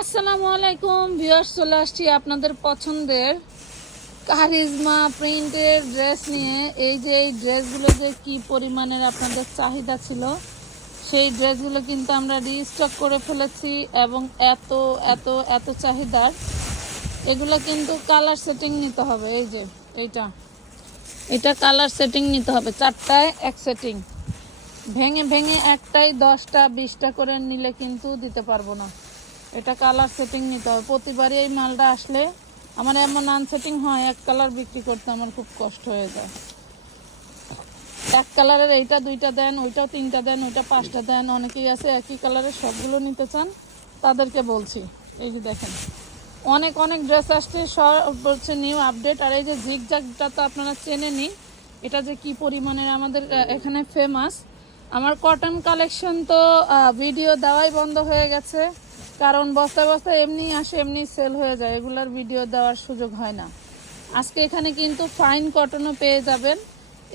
আসসালামু আলাইকুম, ভিউয়ার্স, চলে আসছি আপনাদের পছন্দের কারিজমা প্রিন্টের ড্রেস নিয়ে। এই যে এই ড্রেসগুলো যে কি পরিমাণের আপনাদের চাহিদা ছিল, সেই ড্রেসগুলো কিন্তু আমরা রিস্টক করে ফেলেছি এবং এত এত এত চাহিদার। এগুলো কিন্তু কালার সেটিং নিতে হবে। এই যে, এইটা। এটা কালার সেটিং নিতে হবে। চারটায় এক সেটিং ভেঙে ভেঙে একটাই দশটা, বিশটা করে নিলে কিন্তু দিতে পারব না। এটা কালার সেটিং নিতে হবে। প্রতিবারই এই মালটা আসলে আমার এমন আনসেটিং হয়, এক কালার বিক্রি করতে আমার খুব কষ্ট হয়ে যায়। এক কালারের এইটা দুইটা দেন, ওইটাও তিনটা দেন, ওইটা পাঁচটা দেন, অনেকেই আছে একই কালারের সবগুলো নিতে চান, তাদেরকে বলছি, এই যে দেখেন। অনেক অনেক ড্রেস আসছে, সব বলছে নিউ আপডেট আর এই যে জিগজাগটা তো আপনারা চেনে নিন, এটা যে কি পরিমাণের আমাদের এখানে ফেমাস আমার কটন কালেকশন তো ভিডিও দেওয়াই বন্ধ হয়ে গেছে। কারণ বস্তায় বস্তা এমনি আসে, এমনি সেল হয়ে যায়। এগুলার ভিডিও দেওয়ার সুযোগ হয় না। আজকে এখানে কিন্তু ফাইন কটনও পেয়ে যাবেন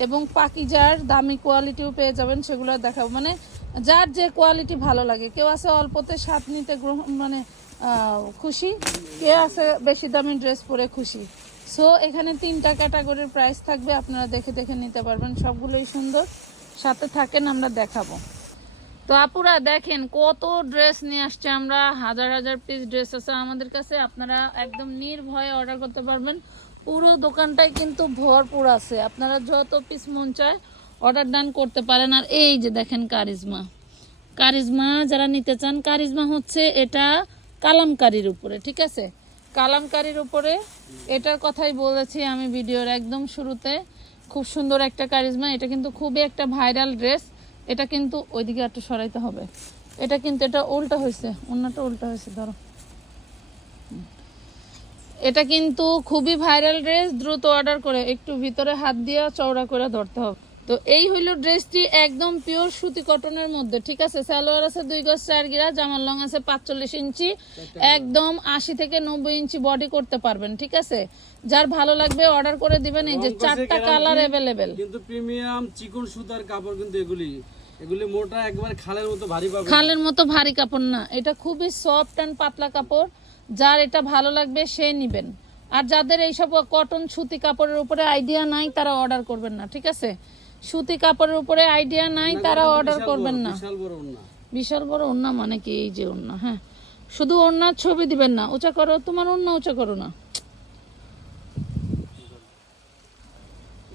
এবং পাকিজার দামি কোয়ালিটিও পেয়ে যাবেন, সেগুলো দেখাবো। মানে যার যে কোয়ালিটি ভালো লাগে। কেউ আছে অল্পতে স্বাদ নিতে গ্রহণ মানে খুশি, কেউ আছে বেশি দামি ড্রেস পরে খুশি। সো এখানে তিনটা ক্যাটাগরির প্রাইস থাকবে। আপনারা দেখে দেখে নিতে পারবেন। সবগুলোই সুন্দর। সাথে থাকেন, আমরা দেখাবো। তো আপুরা দেখেন কত ড্রেস নিয়ে আসছে আমরা, হাজার হাজার পিস ড্রেস আছে আমাদের কাছে, আপনারা একদম নির্ভয়ে অর্ডার করতে পারবেন। পুরো দোকানটাই কিন্তু ভরপুর আছে, আপনারা যত পিস মন চায় অর্ডার দান করতে পারেন। আর এই যে দেখেন কারিজমা কারিজমা যারা নিতে চান, কারিজমা হচ্ছে এটা কালামকারির উপরে, ঠিক আছে? কালামকারির উপরে, এটার কথাই বলেছি আমি ভিডিওর একদম শুরুতে, খুব সুন্দর একটা কারিজমা, এটা কিন্তু খুবই একটা ভাইরাল ড্রেস এটা কিন্তু ওইদিকে একটু সরাইতে হবে। এটা কিন্তু এটা উল্টা হয়েছে অন্যটা উল্টা হয়েছে ধরো। এটা কিন্তু খুবই ভাইরাল ড্রেস দ্রুত অর্ডার করে, একটু ভিতরে হাত দিয়ে চওড়া করে ধরতে হবে। তো এই হইল ড্রেসটি একদম পিওর সুতি কটনের মধ্যে ঠিক আছে? সালোয়ার আছে দুই গজ চার গিরা জামার লং আছে পাঁচচল্লিশ ইঞ্চি একদম আশি থেকে নব্বই ইঞ্চি বডি করতে পারবেন ঠিক আছে? যার ভালো লাগবে অর্ডার করে দিবেন এই যে চারটা কালার অ্যাভেলেবেল কিন্তু প্রিমিয়াম চিকন সুতার কাপড় কিন্তু এগুলি এগুলি মোটা একবার খালের মতো ভারী পাবে খালের মতো ভারী কাপড় না এটা খুবই সফট অ্যান্ড পাতলা কাপড় যার এটা ভালো লাগবে সে নিবেন। আর যাদের এইসব কটন সুতি কাপড়ের উপরে আইডিয়া নাই তারা অর্ডার করবেন না ঠিক আছে? সুতি কাপড়ের উপরে আইডিয়া নাই তারা অর্ডার করবেন না। বিশাল বড় ওড়না। মানে কি এই যে ওড়না হ্যাঁ। শুধু ওড়নার ছবি দিবেন না উঁচা করো তোমার ওড়না উঁচা করো না।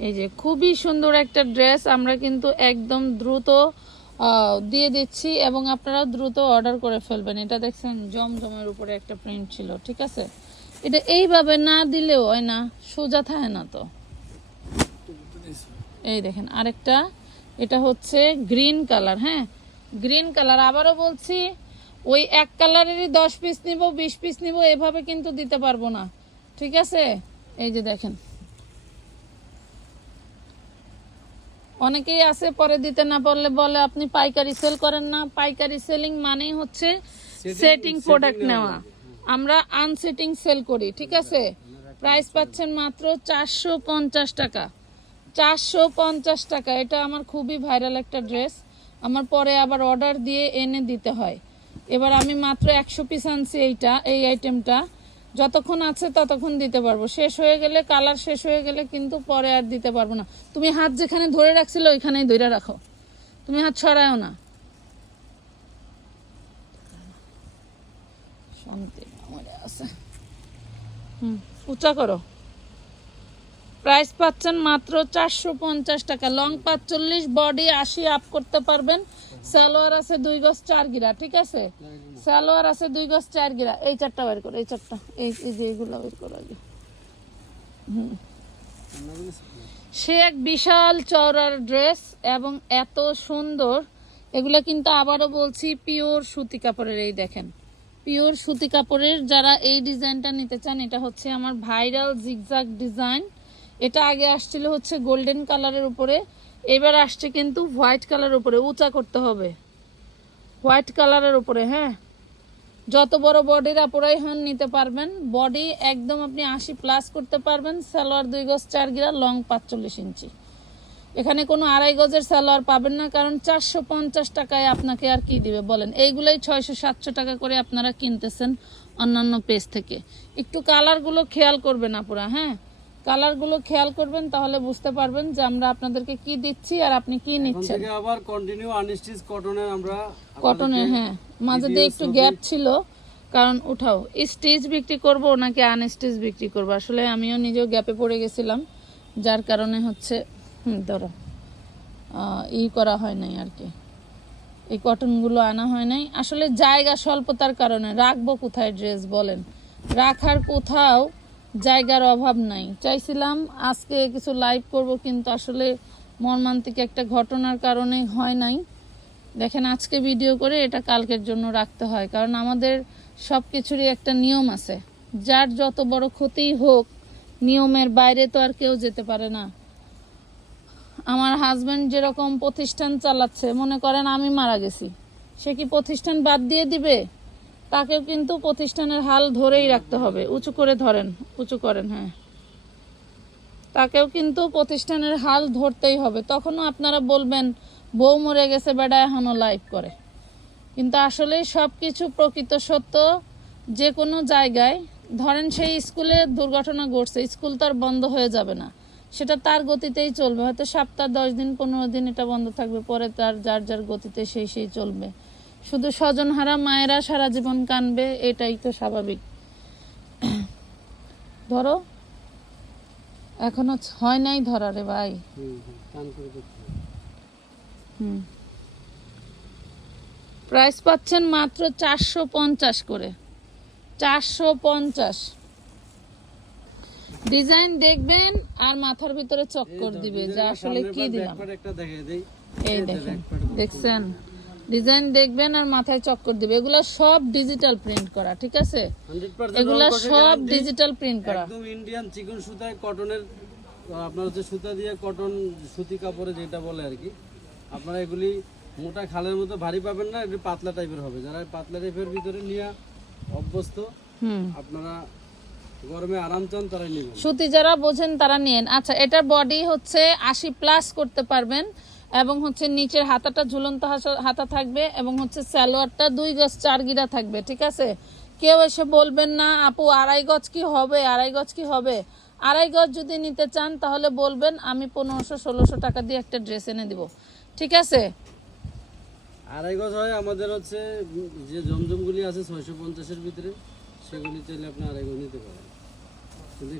এই যে খুবই সুন্দর একটা ড্রেস আমরা কিন্তু একদম দ্রুত দিয়ে দিচ্ছি এবং আপনারা দ্রুত অর্ডার করে ফেলবেন। এটা দেখছেন জমজমের উপরে একটা প্রিন্ট ছিল ঠিক আছে? এটা এইভাবে না দিলেও হয় না সোজা থাকে না তো। এই দেখেন আরেকটা এটা হচ্ছে গ্রিন কালার হ্যাঁ? গ্রিন কালার আবারও বলছি ওই এক কালারেরই দশ পিস নিব বিশ পিস নিব এভাবে কিন্তু দিতে পারব না। ঠিক আছে? এই যে দেখেন। অনেকেই আছে পরে দিতে না পারলে বলে আপনি পাইকারি সেল করেন না। পাইকারি সেলিং মানেই হচ্ছে সেটিং প্রোডাক্ট নেওয়া। আমরা আনসেটিং সেল করি ঠিক আছে? প্রাইস পাচ্ছেন মাত্র চারশো পঞ্চাশ টাকা। চারশো পঞ্চাশ টাকা। এটা আমার খুবই ভাইরাল একটা ড্রেস। আমার পরে আবার অর্ডার দিয়ে এনে দিতে হয়। এবার আমি মাত্র একশো পিস আনছি এইটা, এই আইটেমটা। যতক্ষণ আছে ততক্ষণ দিতে পারব। শেষ হয়ে গেলে, কালার শেষ হয়ে গেলে কিন্তু পরে আর দিতে পারব না। তুমি হাত যেখানে ধরে রাখছিল, ওইখানেই ধরে রাখো। তুমি হাত ছড়ায়ও না। মরে আছে। হুম করো। প্রাইস পাচ্ছেন মাত্র চারশো পঞ্চাশ টাকা। লং পাঁচচল্লিশ বডি আশি আপ করতে পারবেন। সালোয়ার আছে দুই গজ চার গিরা, ঠিক আছে? সালোয়ার আছে দুই গজ চার গিরা। এই চারটা বের করো, এই চারটা। এই যে এইগুলো বের করো হুম। সে এক বিশাল চওড়ার ড্রেস এবং এত সুন্দর। এগুলো কিন্তু আবারও বলছি পিওর সুতি কাপড়ের, এই দেখেন। পিওর সুতি কাপড়ের যারা এই ডিজাইনটা নিতে চান, এটা হচ্ছে আমার ভাইরাল জিগজাগ ডিজাইন। এটা আগে আসছিল হচ্ছে গোল্ডেন কালারের উপরে, এবার আসছে কিন্তু হোয়াইট কালারের উপরে, উঁচা করতে হবে। হোয়াইট কালারের উপরে হ্যাঁ। যত বড় বডির আপুরাই হন নিতে পারবেন বডি একদম আপনি আশি প্লাস করতে পারবেন, সালোয়ার দুই গজ চার গিরা লং পাঁচচল্লিশ ইঞ্চি। এখানে কোনো আড়াই গজের সালোয়ার পাবেন না, কারণ চারশো পঞ্চাশ টাকায় আপনাকে আর কি দিবে, বলেন। এইগুলোই ছয়শো সাতশো টাকা করে আপনারা কিনতেছেন অন্যান্য পেজ থেকে। একটু কালারগুলো খেয়াল করবেন আপুরা হ্যাঁ। কালারগুলো খেয়াল করবেন তাহলে বুঝতে পারবেন যে আমরা আপনাদেরকে কি দিচ্ছি আর আপনি কি নিচ্ছেন। আবার কন্টিনিউ আনস্টিচ কটনের আমরা কটনের হ্যাঁ। মাঝে দিয়ে একটু গ্যাপ ছিল কারণ উঠাও স্টিচ বিক্রি করব নাকি আনস্টিচ বিক্রি করব? আসলে আমিও নিজেও গ্যাপে পড়ে গেছিলাম যার কারণে হচ্ছে ধরো ই করা হয় নাই আর কি। এই কটনগুলো আনা হয় নাই। আসলে জায়গা স্বল্পতার কারণে রাখব কোথায় ড্রেস বলেন? রাখার কোথাও জায়গার অভাব নাই। চাইছিলাম আজকে কিছু লাইভ করব, কিন্তু আসলে মর্মান্তিক একটা ঘটনার কারণে হয় নাই। দেখেন, আজকে ভিডিও করে এটা কালকের জন্য রাখতে হয়, কারণ আমাদের সব কিছুরই একটা নিয়ম আছে। যার যত বড় ক্ষতিই হোক, নিয়মের বাইরে তো আর কেউ যেতে পারে না। আমার হাজব্যান্ড যেরকম প্রতিষ্ঠান চালাচ্ছে, মনে করেন আমি মারা গেছি, সে কি প্রতিষ্ঠান বাদ দিয়ে দিবে? তাকেও কিন্তু প্রতিষ্ঠানের হাল ধরেই রাখতে হবে। উঁচু করে ধরেন, উঁচু করেন হ্যাঁ। তাকেও কিন্তু প্রতিষ্ঠানের হাল ধরতেই হবে। তখনও আপনারা বলবেন, বউ মরে গেছে বেড়া এখনও লাইভ করে। কিন্তু আসলে সব কিছু প্রকৃত সত্য। যে কোনো জায়গায়, ধরেন সেই স্কুলে দুর্ঘটনা ঘটছে, স্কুল তো আর বন্ধ হয়ে যাবে না। সেটা তার গতিতেই চলবে। হয়তো সপ্তাহ, দশ দিন, পনেরো দিন এটা বন্ধ থাকবে, পরে তার, যার যার গতিতে সেই সেই চলবে। শুধু স্বজনহারা মায়েরা সারা জীবন কানবে এটাই তো স্বাভাবিক। ধরো এখনও হয় নাই ধরা রে ভাই। প্রাইস পাচ্ছেন মাত্র চারশো পঞ্চাশ করে। চারশো পঞ্চাশ। ডিজাইন দেখবেন আর মাথার ভিতরে চক্কর দিবে যে আসলে কি দিলাম। এই দেখেন। দেখছেন? ডিজাইন দেখবেন আর মাথায় চক্কর দিবে। এগুলো সব ডিজিটাল প্রিন্ট করা ঠিক আছে? 100% এগুলা সব ডিজিটাল প্রিন্ট করা। একদম ইন্ডিয়ান চিকন সুতায় কটনের আপনার হচ্ছে সুতা দিয়ে কটন সুতি কাপড়ে যেটা বলে আর কি আপনারা এগুলি মোটা খালের মতো ভারী পাবেন না একটু পাতলা টাইপের হবে। যারা পাতলা টাইপের ভিতরে নিয়ে অভ্যস্ত আপনারা গরমে আরাম চান তারা নেবেন। সুতি যারা বোঝেন তারা নিয়েন। আচ্ছা এটার বডি হচ্ছে আশি প্লাস করতে পারবেন। এবং হচ্ছে নিচের হাতাটা ঝুলন্ত হাতা থাকবে এবং হচ্ছে স্যালোয়ারটা দুই গজ চার গিরা থাকবে, ঠিক আছে? কেউ এসে বলবেন না, আপু, আড়াই গজ কি হবে? আড়াই গজ কি হবে? আড়াই গজ যদি নিতে চান, তাহলে বলবেন, আমি পনেরোশো ষোলোশো টাকা দিয়ে একটা ড্রেস এনে দিব। ঠিক আছে? আড়াই গজ হয় আমাদের হচ্ছে, যে জমজমগুলি আছে ছয়শো পঞ্চাশের ভিতরে, সেগুলি চাইলে আপনি আড়াই গজ নিতে পারেন।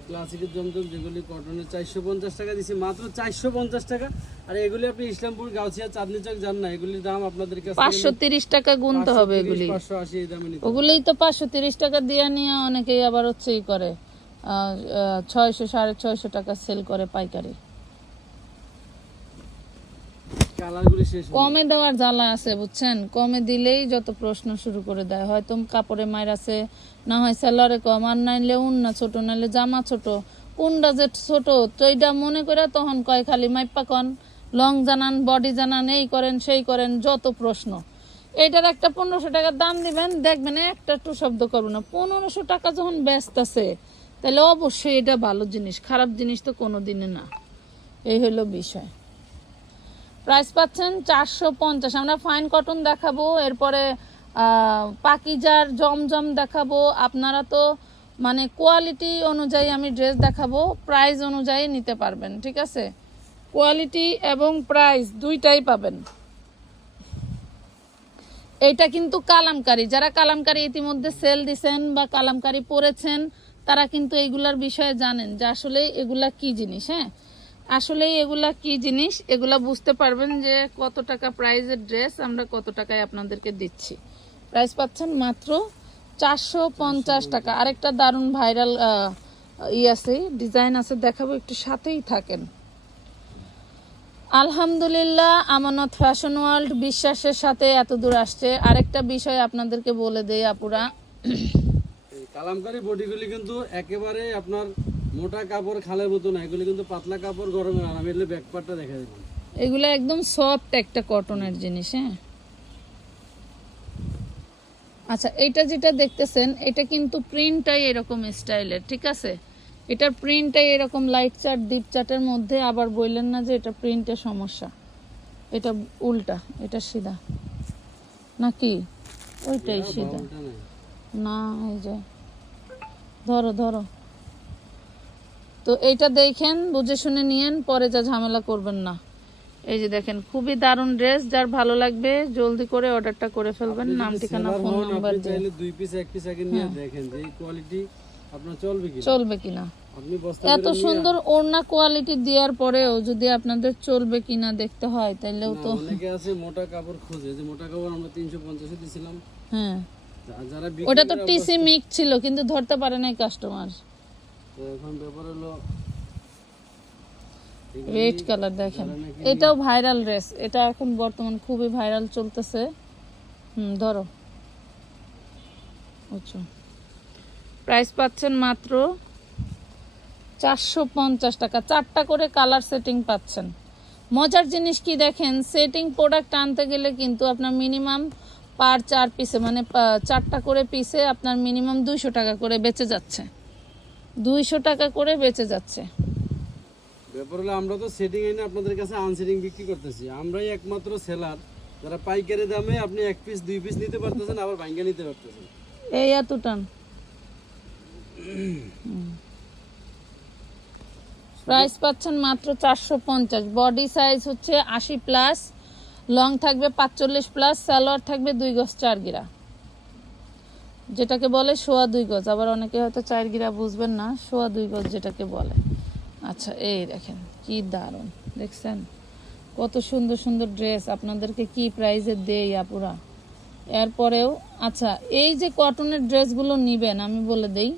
ক্লাসিকের জমজম যেগুলি কটনের চারশো পঞ্চাশ টাকা দিচ্ছি মাত্র চারশো পঞ্চাশ টাকা। আর এগুলি আপনি ইসলামপুর গাউছিয়া চাঁদনি চক যান না এগুলির দাম আপনাদের কাছে পাঁচশো তিরিশ টাকা গুনতে হবে এগুলি। পাঁচশো আশি এই দামে ওগুলোই তো পাঁচশো তিরিশ টাকা দিয়ে নিয়ে অনেকেই আবার হচ্ছে ই করে ছয়শো সাড়ে ছয়শো টাকা সেল করে পাইকারি। কমে দেওয়ার জ্বালা আছে, বুঝছেন? কমে দিলেই যত প্রশ্ন শুরু করে দেয়। হয়তো কাপড়ে মায়ের আছে, না হয় সেলারে কম, আর নাইলে উন্না ছোট, নাইলে জামা ছোট। কোনটা যে ছোট, তো মনে করে তখন কয় খালি মাইপা কন, লং জানান, বডি জানান, এই করেন, সেই করেন, যত প্রশ্ন। এটার একটা পনেরোশো টাকার দাম দিবেন, দেখবেন একটা টু শব্দ করব না। পনেরোশো টাকা যখন ব্যস্ত আছে, তাহলে অবশ্যই এটা ভালো জিনিস, খারাপ জিনিস তো কোনো দিনে না। এই হলো বিষয়। প্রাইস পাচ্ছেন চারশো পঞ্চাশ। আমরা ফাইন কটন দেখাবো, এরপরে পাকিজার জমজম দেখাবো। আপনারা তো মানে কোয়ালিটি অনুযায়ী আমি ড্রেস দেখাবো, প্রাইস অনুযায়ী নিতে পারবেন, ঠিক আছে? কোয়ালিটি এবং প্রাইস দুইটাই পাবেন। এইটা কিন্তু কালামকারি। যারা কালামকারি ইতিমধ্যে সেল দিছেন বা কালামকারি পরেছেন, তারা কিন্তু এইগুলার বিষয়ে জানেন যে আসলে এগুলা কি জিনিস হ্যাঁ? আসলেই এগুলা কি জিনিস? এগুলা বুঝতে পারবেন যে কত টাকা প্রাইজের ড্রেস, আমরা কত টাকায় আপনাদেরকে দিচ্ছি। প্রাইস পাচ্ছেন মাত্র চারশো পঞ্চাশ টাকা। আরেকটা দারুণ ভাইরাল ই আছে, ডিজাইন আছে, দেখাবো, একটু সাথেই থাকেন। আলহামদুলিল্লাহ, আমানত ফ্যাশন ওয়ার্ল্ড বিশ্বাসের সাথে এত দূর আসছে। আরেকটা বিষয় আপনাদেরকে বলে দেই আপুরা। কালামকারী বডিগুলি কিন্তু একেবারে আপনার মোটা কাপড় খালের মতো না এগুলি কিন্তু পাতলা কাপড় গরমের আরাম এলে ব্যাকপারটা দেখা দেবেন এগুলো একদম সফট একটা কটনের জিনিস হ্যাঁ? আচ্ছা এটা যেটা দেখতেছেন এটা কিন্তু প্রিন্টটাই এরকম স্টাইলের ঠিক আছে? এটার প্রিন্টটাই এরকম লাইট চার্ট ডিপ চার্টের মধ্যে আবার বললেন না যে এটা প্রিন্টের সমস্যা। এটা উল্টা এটা সিধা। নাকি? ওইটাই সিধা। না এই যে ধরো ধরো। তো এইটা দেখেন বুঝে শুনে নিয়েন পরে যা ঝামেলা করবেন না। এই যে দেখেন খুবই দারুণ ড্রেস যার ভালো লাগবে জলদি করে অর্ডারটা করে ফেলবেন। নাম ঠিকানা ফোন নাম্বার দিয়ে। দুই পিস এক পিস আগে নিয়ে দেখেন যে এই কোয়ালিটি আপনার চলবে কি চলবে কিনা। এত সুন্দর ওড়না কোয়ালিটি দেওয়ার পরেও যদি আপনাদের চলবে কিনা দেখতে হয় তাহলেও তো অনেকে আছে মোটা কাপড় খোঁজে। যে মোটা কাপড় আমরা তিনশো পঞ্চাশে দিছিলাম। হ্যাঁ। ওটা তো টিসি মিক ছিল কিন্তু ধরতে পারে নাই কাস্টমার তো এখন ব্যাপার হলো এগুলি রেড কালার দেখেন। এটাও ভাইরাল ড্রেস এটা এখন বর্তমান খুবই ভাইরাল চলতেছে। হুম ধরো। আচ্ছা। প্রাইস পাচ্ছেন মাত্র চারশো পঞ্চাশ টাকা। চারটা করে কালার সেটিং পাচ্ছেন। মজার জিনিস কি দেখেন? সেটিং প্রোডাক্ট আনতে গেলে কিন্তু আপনার মিনিমাম পার চার পিসে মানে চারটা করে পিসে আপনার মিনিমাম দুইশো টাকা করে বেঁচে যাচ্ছে। দুইশো টাকা করে বেঁচে যাচ্ছে। ব্যাপার হলো আমরা তো সেটিং এনে আপনাদের কাছে আনসেটিং বিক্রি করতেছি। আমরাই একমাত্র সেলার যারা পাইকারি দামে আপনি এক পিস দুই পিস নিতে পারতেছেন আবার ভাঙ্গা নিতে পারতেছেন। এই এত টান। প্রাইস পাচ্ছেন মাত্র চারশো পঞ্চাশ। বডি সাইজ হচ্ছে আশি প্লাস লং থাকবে পাঁচচল্লিশ প্লাস সালোয়ার থাকবে দুই গজ চার গিরা। যেটাকে বলে সোয়া দুই গজ। আবার অনেকে হয়তো চার গিরা বুঝবেন না, সোয়া দুই গজ যেটাকে বলে। আচ্ছা এই দেখেন, কি দারুণ, দেখছেন? কত সুন্দর সুন্দর ড্রেস, আপনাদেরকে কি প্রাইজে দেই আপুরা? এরপরেও আচ্ছা এই যে কটনের ড্রেসগুলো নিবেন, আমি বলে দেই,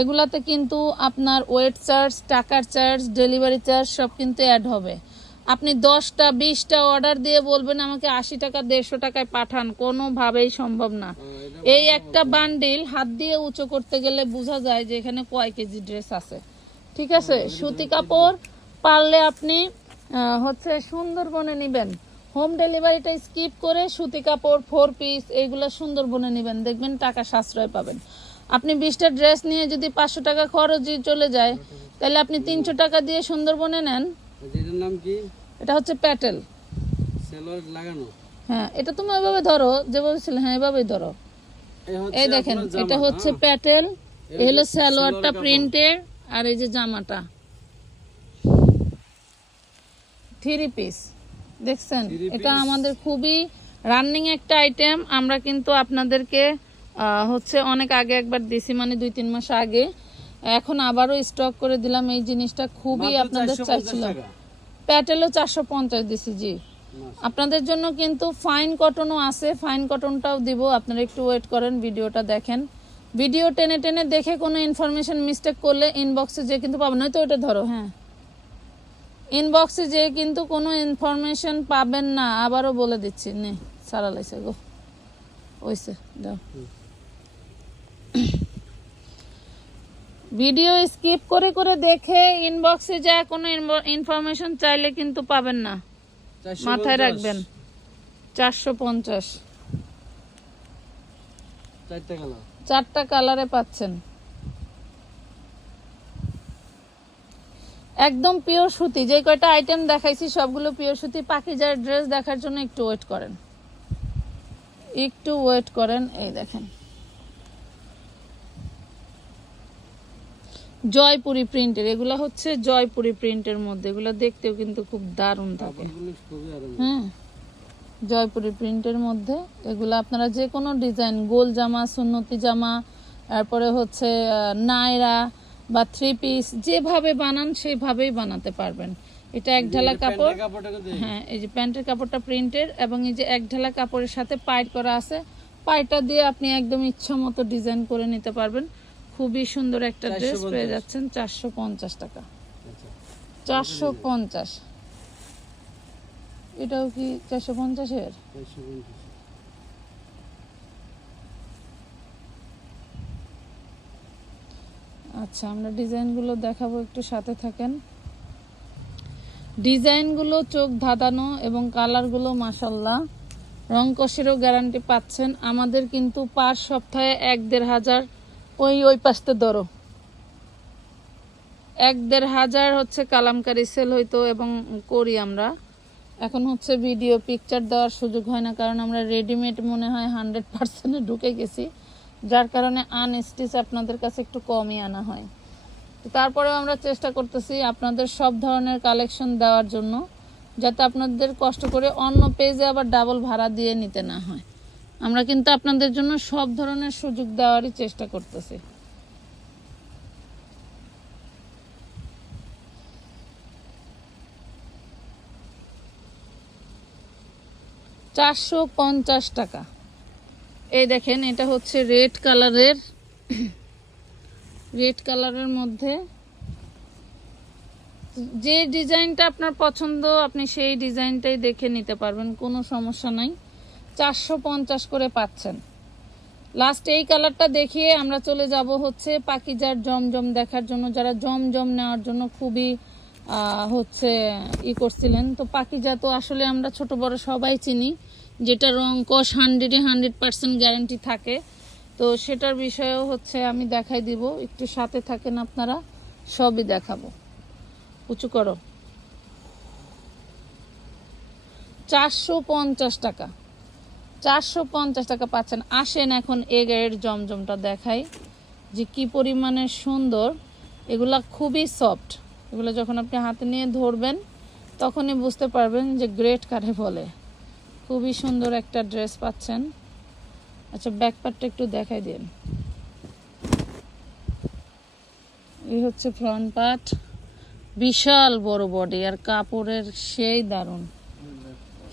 এগুলাতে কিন্তু আপনার ওয়েট চার্জ, টাকার চার্জ, ডেলিভারি চার্জ, সব কিন্তু অ্যাড হবে। আপনি দশটা বিশটা অর্ডার দিয়ে বলবেন আমাকে আশি টাকা দেড়শো টাকায় পাঠান। কোনোভাবেই সম্ভব না। এই একটা বান্ডিল হাত দিয়ে উঁচু করতে গেলে বোঝা যায় যে এখানে কয় কেজি ড্রেস আছে। ঠিক আছে? সুতি কাপড় পারলে আপনি হচ্ছে সুন্দরবনে নেবেন। হোম ডেলিভারিটা স্কিপ করে সুতি কাপড় ফোর পিস এইগুলো সুন্দরবনে নেবেন। দেখবেন টাকা সাশ্রয় পাবেন। আপনি বিশটা ড্রেস নিয়ে যদি পাঁচশো টাকা খরচ চলে যায় তাহলে আপনি তিনশো টাকা দিয়ে সুন্দরবনে নেন। এটার নাম কি? এটা হচ্ছে প্যাটেল। সেলোয়ার লাগানো। হ্যাঁ এটা তুমি ওইভাবে ধরো যেভাবে ছিল হ্যাঁ এভাবেই ধরো। এই দেখেন এটা হচ্ছে হ্যাঁ? প্যাটেল এই হলো সালোয়ারটা প্রিন্টের আর এই যে জামাটা। থ্রি পিস দেখছেন? এটা আমাদের খুবই রানিং একটা আইটেম। আমরা কিন্তু আপনাদেরকে হচ্ছে অনেক আগে একবার দিছি মানে দুই তিন মাস আগে। এখন আবারও স্টক করে দিলাম। এই জিনিসটা খুবই আপনাদের 450 চাইছিল প্যাটেলও চারশো পঞ্চাশ দিছি জি। আপনাদের জন্য কিন্তু ফাইন কটনও আছে। ফাইন কটনটাও দিব। আপনারা একটু ওয়েট করেন ভিডিওটা দেখেন। ভিডিও টেনে টেনে দেখে কোনো ইনফরমেশন মিস্টেক করলে ইনবক্সে যে কিন্তু পাবেন। হয়তো ওটা ধরো হ্যাঁ। ইনবক্সে যে কিন্তু কোনো ইনফরমেশন পাবেন না। আবারও বলে দিচ্ছি। নে সারা লাইছে গো। ওইসে দাও। ভিডিও স্কিপ করে করে দেখে ইনবক্সে যা কোনো ইনফরমেশন চাইলে কিন্তু পাবেন না। মাথায় রাখবেন। চারশো পঞ্চাশ। চারটা কালারে পাচ্ছেন। একদম পিওর সুতি। যে কয়টা আইটেম দেখাইছি সবগুলো পিওর সুতি। পাখিজার ড্রেস দেখার জন্য একটু ওয়েট করেন। একটু ওয়েট করেন। এই দেখেন। জয়পুরি প্রিন্টের এগুলো হচ্ছে জয়পুরি প্রিন্টের মধ্যে এগুলো দেখতেও কিন্তু খুব দারুণ থাকে। হ্যাঁ জয়পুরি প্রিন্টের মধ্যে এগুলো আপনারা যে কোনো ডিজাইন গোল জামা সুন্নতি জামা তারপরে হচ্ছে নায়রা বা থ্রি পিস যেভাবে বানান সেভাবেই বানাতে পারবেন। এটা এক ঢালা কাপড়। হ্যাঁ এই যে প্যান্টের কাপড়টা প্রিন্টের এবং এই যে এক ঢালা কাপড়ের সাথে পাইট করা আছে পাইটা দিয়ে আপনি একদম ইচ্ছা মতো ডিজাইন করে নিতে পারবেন। খুবই সুন্দর একটা ড্রেস পেয়ে 450 যাচ্ছেন চারশো পঞ্চাশ টাকা। আচ্ছা। চারশো পঞ্চাশ। এটাও কি চারশো পঞ্চাশের? আচ্ছা আমরা ডিজাইনগুলো দেখাবো একটু সাথে থাকেন। ডিজাইনগুলো চোখ ধাঁধানো এবং কালারগুলো মাসাল্লাহ রং কষেরও গ্যারান্টি পাচ্ছেন। আমাদের কিন্তু পার সপ্তাহে এক দেড় হাজার ওই ওই পাশটা ধরো। এক দেড় হাজার হচ্ছে কালামকারি সেল হইতো এবং করি আমরা। এখন হচ্ছে ভিডিও পিকচার দেওয়ার সুযোগ হয় না, কারণ আমরা রেডিমেড মনে হয় হান্ড্রেড পার্সেন্টে ঢুকে গেছি। যার কারণে আনস্টিচ আপনাদের কাছে একটু কমই আনা হয়। তো তারপরেও আমরা চেষ্টা করতেছি আপনাদের সব ধরনের কালেকশন দেওয়ার জন্য, যাতে আপনাদের কষ্ট করে অন্য পেজে আবার ডাবল ভাড়া দিয়ে নিতে না হয়। আমরা কিন্তু আপনাদের জন্য সব ধরনের সুযোগ দেওয়ারই চেষ্টা করতেছি। চারশো পঞ্চাশ টাকা। এই দেখেন, এটা হচ্ছে রেড কালারের রেড কালারের মধ্যে যে ডিজাইনটা আপনার পছন্দ, আপনি সেই ডিজাইনটাই দেখে নিতে পারবেন, কোনো সমস্যা নাই। চারশো পঞ্চাশ করে পাচ্ছেন। লাস্ট এই কালারটা দেখিয়ে আমরা চলে যাব হচ্ছে পাকিজার জমজম দেখার জন্য। যারা জমজম নেওয়ার জন্য খুবই হচ্ছে ই করছিলেন। তো পাকিজা তো আসলে আমরা ছোট বড় সবাই চিনি, যেটা রং কস হান্ড্রেডে হান্ড্রেড পার্সেন্ট গ্যারান্টি থাকে। তো সেটার বিষয়েও হচ্ছে আমি দেখাই দিব। একটু সাথে থাকেন আপনারা, সবই দেখাবো। উঁচু করো। চারশো পঞ্চাশ টাকা। চারশো পঞ্চাশ টাকা পাচ্ছেন। আসেন এখন এ জমজমটা দেখাই যে কি পরিমাণে সুন্দর। এগুলা খুবই সফট। এগুলো যখন আপনি হাতে নিয়ে ধরবেন, তখনই বুঝতে পারবেন যে গ্রেট কারে বলে। খুবই সুন্দর একটা ড্রেস পাচ্ছেন। আচ্ছা ব্যাক পার্টটা একটু দেখাই দিন। এই হচ্ছে ফ্রন্ট পার্ট। বিশাল বড় বডি আর কাপড়ের সেই দারুণ।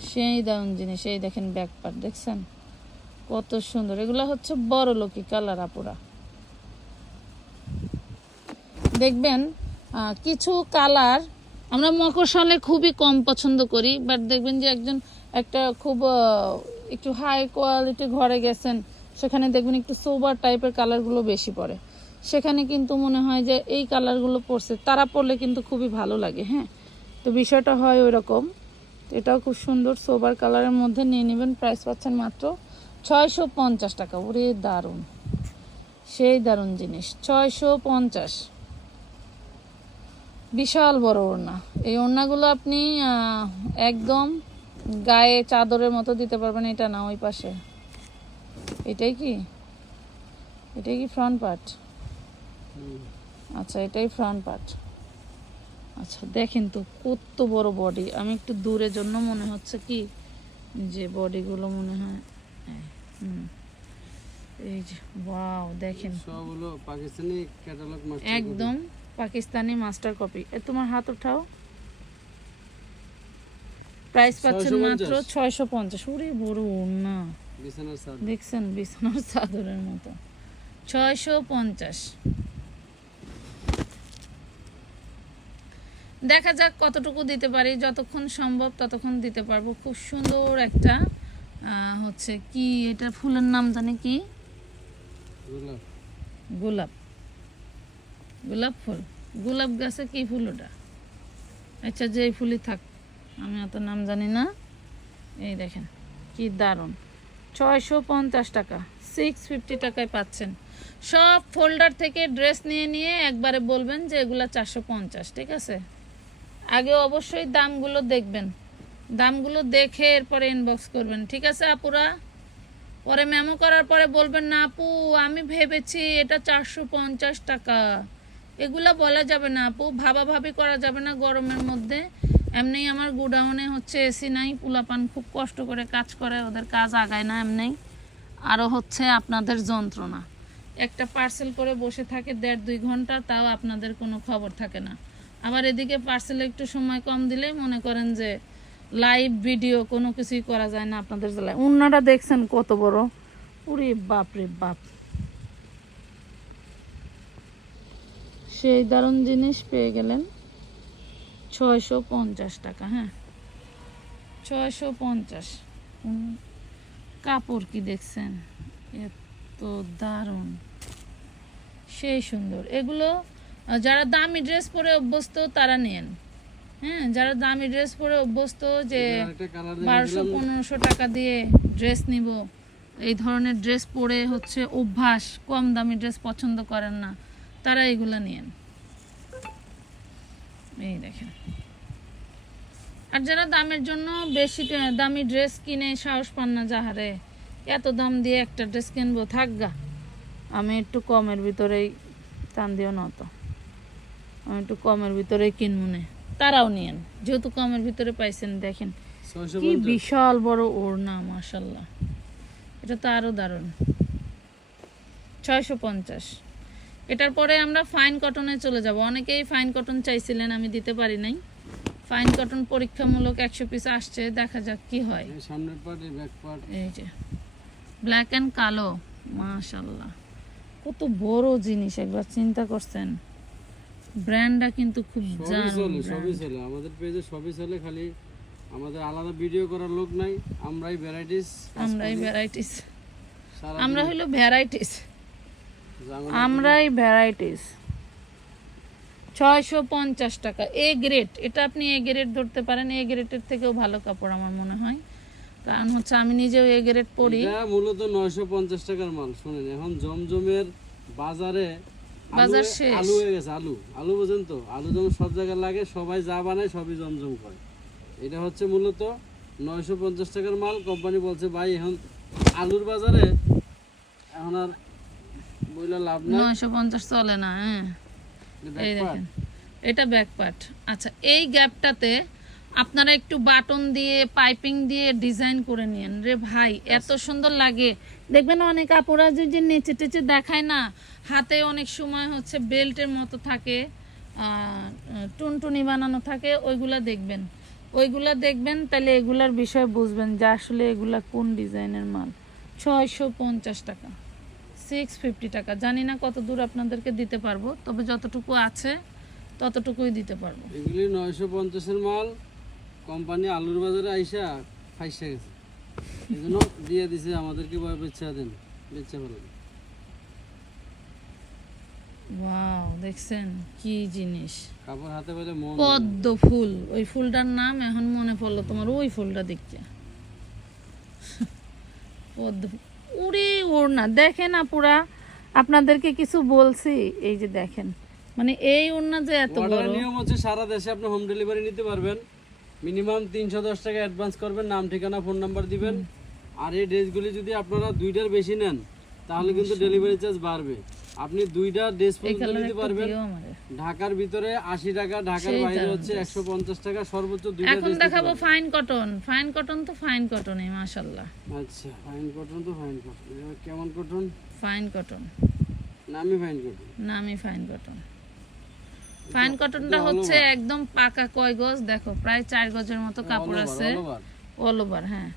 সেই দারুণ জিনিস, এই দেখেন ব্যাক দেখছেন? কত সুন্দর। এগুলো হচ্ছে বড় লোকি কালার আপুরা। দেখবেন কিছু কালার আমরা মকরশালে খুবই কম পছন্দ করি বাট দেখবেন যে একজন একটা খুব একটু হাই কোয়ালিটি ঘরে গেছেন, সেখানে দেখবেন একটু সোবার টাইপের কালারগুলো বেশি পড়ে। সেখানে কিন্তু মনে হয় যে এই কালারগুলো পড়ছে তারা পরলে কিন্তু খুবই ভালো লাগে হ্যাঁ? তো বিষয়টা হয় ওই রকম এটাও খুব সুন্দর সোবার কালারের মধ্যে নিয়ে নেবেন প্রাইস পাচ্ছেন মাত্র ছয়শো পঞ্চাশ টাকা। ওরে দারুণ সেই দারুণ জিনিস ছয়শো পঞ্চাশ। বিশাল বড় ওড়না। এই ওড়নাগুলো আপনি একদম গায়ে চাদরের মতো দিতে পারবেন এটা না ওই পাশে। এটাই কি? এটাই কি ফ্রন্ট পার্ট আচ্ছা এটাই ফ্রন্ট পার্ট আচ্ছা দেখেন তো কত বড় বডি আমি একটু দূরের জন্য মনে হচ্ছে কি যে বডিগুলো মনে হয় হ্যাঁ, এই যে ওয়াও দেখেন। সবগুলো পাকিস্তানি ক্যাটালগ মাস্টার একদম পাকিস্তানি মাস্টার কপি এ তোমার হাত উঠাও। প্রাইস পাচ্ছেন মাত্র 650 ওরে বড় না। বিছানার চাদর। দেখছেন বিছানার চাদরের মতো। 650 দেখা যাক কতটুকু দিতে পারি যতক্ষণ সম্ভব ততক্ষণ দিতে পারব। খুব সুন্দর একটা হচ্ছে কি এটা ফুলের নাম জানি কি? গোলাপ। গোলাপ। ফুল। গোলাপ গাছে কি ফুল ওটা? আচ্ছা যেই ফুলই থাক আমি অত নাম জানি না। এই দেখেন কি দারুণ। ছয়শো পঞ্চাশ টাকা সিক্স ফিফটি টাকায় পাচ্ছেন। সব ফোল্ডার থেকে ড্রেস নিয়ে নিয়ে একবারে বলবেন যে এগুলা চারশো পঞ্চাশ ঠিক আছে? আগে অবশ্যই দামগুলো দেখবেন। দামগুলো দেখে এরপরে ইনবক্স করবেন। ঠিক আছে, আপুরা? পরে মেমো করার পরে বলবেন, না আপু, আমি ভেবেছি এটা চারশো পঞ্চাশ টাকা। এগুলা বলা যাবে না, আপু। ভাবাভাবি করা যাবে না গরমের মধ্যে। এমনি আমার গুডাউনে হচ্ছে এসি নাই, পুলাপান খুব কষ্ট করে কাজ করে, ওদের কাজ আগায় না এমনি। আরও হচ্ছে আপনাদের যন্ত্রণা। একটা পার্সেল করে বসে থাকে দেড় দুই ঘণ্টা, তাও আপনাদের কোনো খবর থাকে না। আবার এদিকে পার্সেলে একটু সময় কম দিলেই মনে করেন যে লাইভ ভিডিও কোনো কিছুই করা যায় না আপনাদের জেলায়। উন্নাটা দেখছেন কত বড়? উরে বাপ রে বাপ। সেই দারুণ জিনিস পেয়ে গেলেন ছয়শো পঞ্চাশ টাকা হ্যাঁ। ছয়শো পঞ্চাশ। কাপড় কি দেখছেন? এত দারুণ। সেই সুন্দর। এগুলো যারা দামি ড্রেস পরে অভ্যস্ত তারা নেন। হ্যাঁ যারা দামি ড্রেস পরে অভ্যস্ত যে বারোশো পনেরোশো টাকা দিয়ে ড্রেস নিব এই ধরনের ড্রেস পরে হচ্ছে অভ্যাস কম দামি ড্রেস পছন্দ করেন না তারা এগুলো নিয়েন এই দেখেন। আর যারা দামের জন্য বেশি দামি ড্রেস কিনে সাহস পান না যাহারে এত দাম দিয়ে একটা ড্রেস কিনবো থাকগা আমি একটু কমের ভিতরেই টান দিও না তো আমি একটু কমের ভিতরেই কিনবো নে। তারাও নিয়েন। যেহেতু কমের ভিতরে পাইছেন দেখেন। কি বিশাল বড় ওড়না মাশাল্লাহ। এটা তো আরও দারুণ। ছয়শো পঞ্চাশ। এটার পরে আমরা ফাইন কটনে চলে যাব। অনেকেই ফাইন কটন চাইছিলেন আমি দিতে পারি নাই। ফাইন কটন পরীক্ষামূলক একশো পিস আসছে দেখা যাক কি হয়। এই সামনের পার্ট ব্যাক পার্ট এই যে ব্ল্যাক অ্যান্ড কালো মাশাল্লাহ। কত বড় জিনিস একবার চিন্তা করছেন। ব্র্যান্ডটা কিন্তু খুব সবই চলে সবই চলে। আমাদের পেজে সবই চলে খালি আমাদের আলাদা ভিডিও করার লোক নাই। আমরাই ভ্যারাইটিস আমরাই ভ্যারাইটিস আমরা হলো ভ্যারাইটিস আমরাই ভ্যারাইটিস ছয়শো পঞ্চাশ টাকা। এ গ্রেড এটা আপনি এ গ্রেড ধরতে পারেন। এ গ্রেডের থেকেও ভালো কাপড় আমার মনে হয়। কারণ হচ্ছে আমি নিজেও এ গ্রেড পরি। মূলত নয়শো পঞ্চাশ টাকার মাল শুনেন। এখন জমজমের বাজারে বাজার শেষ। আলু হয়ে গেছে আলু। আলু বোঝেন তো আলু যেমন সব জায়গায় লাগে সবাই যা বানায় সবই জমজম করে এটা হচ্ছে মূলত নয়শো পঞ্চাশ টাকার মাল। কোম্পানি বলছে ভাই এখন আলুর বাজারে এখন আর বইলা লাভ নাই। নয়শো পঞ্চাশ চলে না হ্যাঁ। এটা এই দেখেন এটা ব্যাক পার্ট আচ্ছা এই গ্যাপটাতে আপনারা একটু বাটন দিয়ে পাইপিং দিয়ে ডিজাইন করে নিয়েন। রে ভাই এত সুন্দর লাগে। দেখবেন অনেক আপুরা যে যে নেচে টেচে দেখায় না হাতে অনেক সময় হচ্ছে বেল্টের মতো থাকে টুনটুনি বানানো থাকে ওইগুলা দেখবেন। ওইগুলা দেখবেন তাহলে এগুলার বিষয় বুঝবেন যে আসলে এগুলা কোন ডিজাইনের মাল। ছয়শো পঞ্চাশ টাকা সিক্স ফিফটি টাকা। জানি না কত দূর আপনাদেরকে দিতে পারব তবে যতটুকু আছে ততটুকুই দিতে পারব। এগুলি নয়শো পঞ্চাশের মাল। কোম্পানি আলুর বাজারে আইসা ফাইসা গেছে। এই জন্য দিয়ে দিছে আমাদেরকে বেচা দেন বেচা ফেলেন ওয়াও দেখছেন কি জিনিস। কাপড় হাতে পেলে মন পদ্ম ফুল। ওই ফুলটার নাম এখন মনে পড়ল তোমার ওই ফুলটা দেখতে। পদ্ম। উড়ে ওড়না দেখেন আপুরা আপনাদেরকে কিছু বলছি এই যে দেখেন। মানে এই ওড়না যে এত বড়। নিয়ম হচ্ছে সারা দেশে আপনি হোম ডেলিভারি নিতে পারবেন। মিনিমাম তিনশো দশ টাকা অ্যাডভান্স করবেন নাম ঠিকানা ফোন নাম্বার দিবেন। আর এই ড্রেসগুলি যদি আপনারা দুইটার বেশি নেন তাহলে কিন্তু ডেলিভারি চার্জ বাড়বে। আপনি দুইটা ড্রেস পর্যন্ত নিতে পারবেন। ঢাকার ভিতরে আশি টাকা ঢাকার বাইরে হচ্ছে একশো পঞ্চাশ টাকা সর্বোচ্চ দুইটা এখন দেখাবো ফাইন কটন ফাইন কটন তো ফাইন কটনই মাশাল্লাহ আচ্ছা ফাইন কটন তো ফাইন কটন কেমন কটন ফাইন কটন নামি ফাইন কটন নামি ফাইন কটন ফাইন কটনটা হচ্ছে একদম পাকা কয় গজ? দেখো প্রায় চার গজের মতো কাপড় আছে। অল ওভার হ্যাঁ।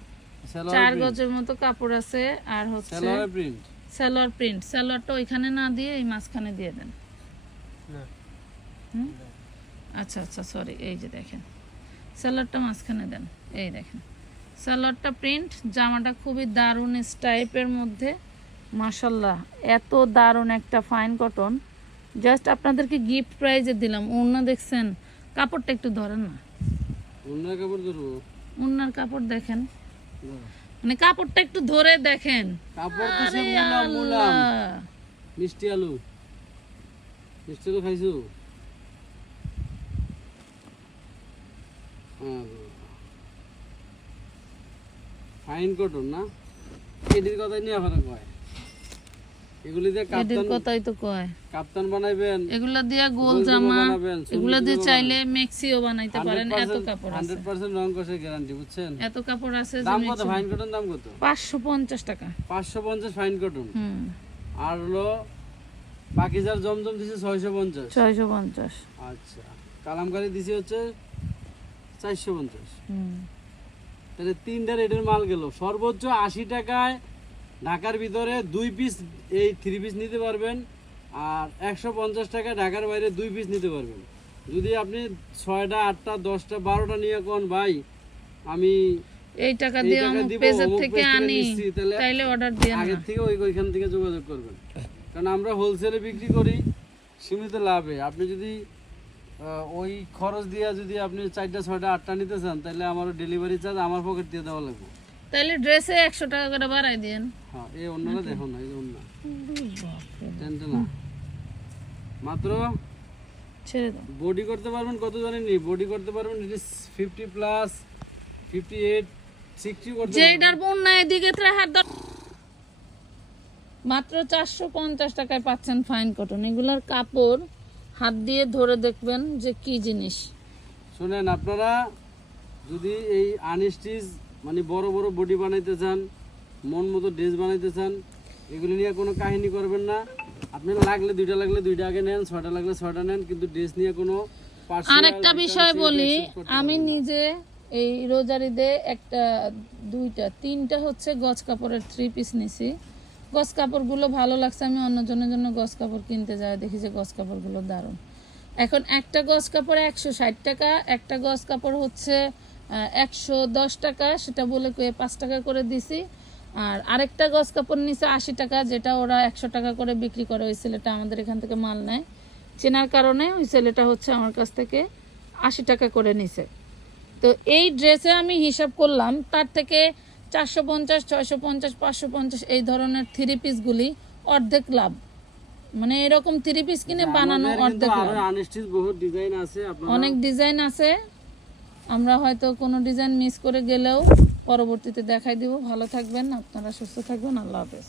চার গজের মতো কাপড় আছে আর হচ্ছে সালোয়ার প্রিন্ট সালোয়ার প্রিন্ট সালোয়ারটা ওইখানে না দিয়ে এই মাঝখানে দিয়ে দেন। আচ্ছা আচ্ছা সরি এই যে দেখেন। সালোয়ারটা মাঝখানে দেন এই দেখেন। সালোয়ারটা প্রিন্ট জামাটা খুবই দারুণ স্টাইপের মধ্যে। মাসাল্লাহ এত দারুণ একটা ফাইন কটন জাস্ট আপনাদেরকে গিফট প্রাইজে দিলাম। ওড়না দেখছেন? কাপড়টা একটু ধরেন না। অন্য কাপড় ধরবো? ওড়নার কাপড় দেখেন। মানে কাপড়টা একটু ধরে দেখেন। কাপড় তো সে আরে মুলাম মুলাম। মিষ্টি আলু। মিষ্টি আলু খাইছো? ফাইন কটন না? এটির কথাই নিয়ে আপনারা কয়? এগুলি দিয়ে এদের কাপ্তান কথাই তো কয়। কাপ্তান বানাইবেন এগুলা দিয়া গোল গোল জামা জামা বানাবেন, সুন্দর এগুলা দিয়ে চাইলে মেক্সিও বানাইতে পারেন এত কাপড় আছে। হান্ড্রেড পার্সেন্ট রং কষে গ্যারান্টি বুঝছেন? এত কাপড় আছে দাম কত? ফাইন কটন দাম কত? পাঁচশো পঞ্চাশ টাকা। পাঁচশো পঞ্চাশ ফাইন কটন হুম। আর হলো পাকিজার জমজম দিছে ছয়শো পঞ্চাশ। ছয়শো পঞ্চাশ। আচ্ছা। কালামকারি দিছে হচ্ছে চারশো পঞ্চাশ। হুম। তাহলে তিনটা রেটের মাল গেল। সর্বোচ্চ আশি টাকায় ঢাকার ভিতরে দুই পিস এই থ্রি পিস নিতে পারবেন আর একশো পঞ্চাশ টাকা ঢাকার বাইরে দুই পিস নিতে পারবেন। যদি আপনি ছয়টা আটটা দশটা বারোটা নিয়ে কোন ভাই আমি এই টাকা দিয়ে অমুক পেজের থেকে আনি তাইলে অর্ডার দিয়ে না আগের থেকে ওই ওইখান থেকে যোগাযোগ করবেন। কারণ আমরা হোলসেলে বিক্রি করি সীমিত লাভে। আপনি যদি ওই খরচ দিয়ে যদি আপনি চারটা ছয়টা আটটা নিতে চান তাহলে আমার ডেলিভারি চার্জ আমার পকেট দিয়ে দেওয়া লাগবে। তাইলে ড্রেসে একশো টাকা করে বাড়াই দেন। হ্যাঁ এই অন্যরা দেখো না এই অন্য। না। মাত্র ছেড়ে দেন বডি করতে পারবেন কত জানেননি বডি করতে পারবেন it is fifty plus fifty eight sixty করতে। যেটার বন্যা এদিকে হাত মাত্র চারশো পঞ্চাশ টাকায় পাচ্ছেন ফাইন কটন এগুলোর কাপড় হাত দিয়ে ধরে দেখবেন যে কি জিনিস। শুনেন আপনারা যদি এই আনস্টিচ মানে বড় বড় বডি বানাইতে চান মন মতো ড্রেস বানাইতে চান এগুলি নিয়ে কোনো কাহিনী করবেন না। আপনার লাগলে দুইটা লাগলে দুইটা আগে নেন ছয়টা লাগলে ছয়টা নেন কিন্তু ড্রেস নিয়ে কোনো আর একটা বিষয় বলি আমি নিজে এই রোজারিতে একটা দুইটা তিনটা হচ্ছে গজ কাপড়ের থ্রি পিস নিছি। গজ কাপড়গুলো ভালো লাগছে আমি অন্যজনের জন্য গজ কাপড় কিনতে যাই দেখি যে গজ কাপড়গুলো দারুণ। এখন একটা গজ কাপড় একশো ষাট টাকা একটা গজ কাপড় হচ্ছে একশো দশ টাকা সেটা বলে কয়ে পাঁচ টাকা করে দিছি। আর আরেকটা গজ কাপড় নিচে আশি টাকা যেটা ওরা একশো টাকা করে বিক্রি করে ওই ছেলেটা আমাদের এখান থেকে মাল নেয়। চেনার কারণে ওই ছেলেটা হচ্ছে আমার কাছ থেকে আশি টাকা করে নিছে। তো এই ড্রেসে আমি হিসাব করলাম তার থেকে চারশো পঞ্চাশ ছয়শো পঞ্চাশ পাঁচশো পঞ্চাশ এই ধরনের থ্রি পিসগুলি অর্ধেক লাভ। মানে এরকম থ্রি পিস কিনে বানানো অর্ধেক অনেক ডিজাইন আছে। আমরা হয়তো কোনো ডিজাইন মিস করে গেলেও পরবর্তীতে দেখাই দিব। ভালো থাকবেন, আপনারা সুস্থ থাকবেন, আল্লাহ হাফেজ।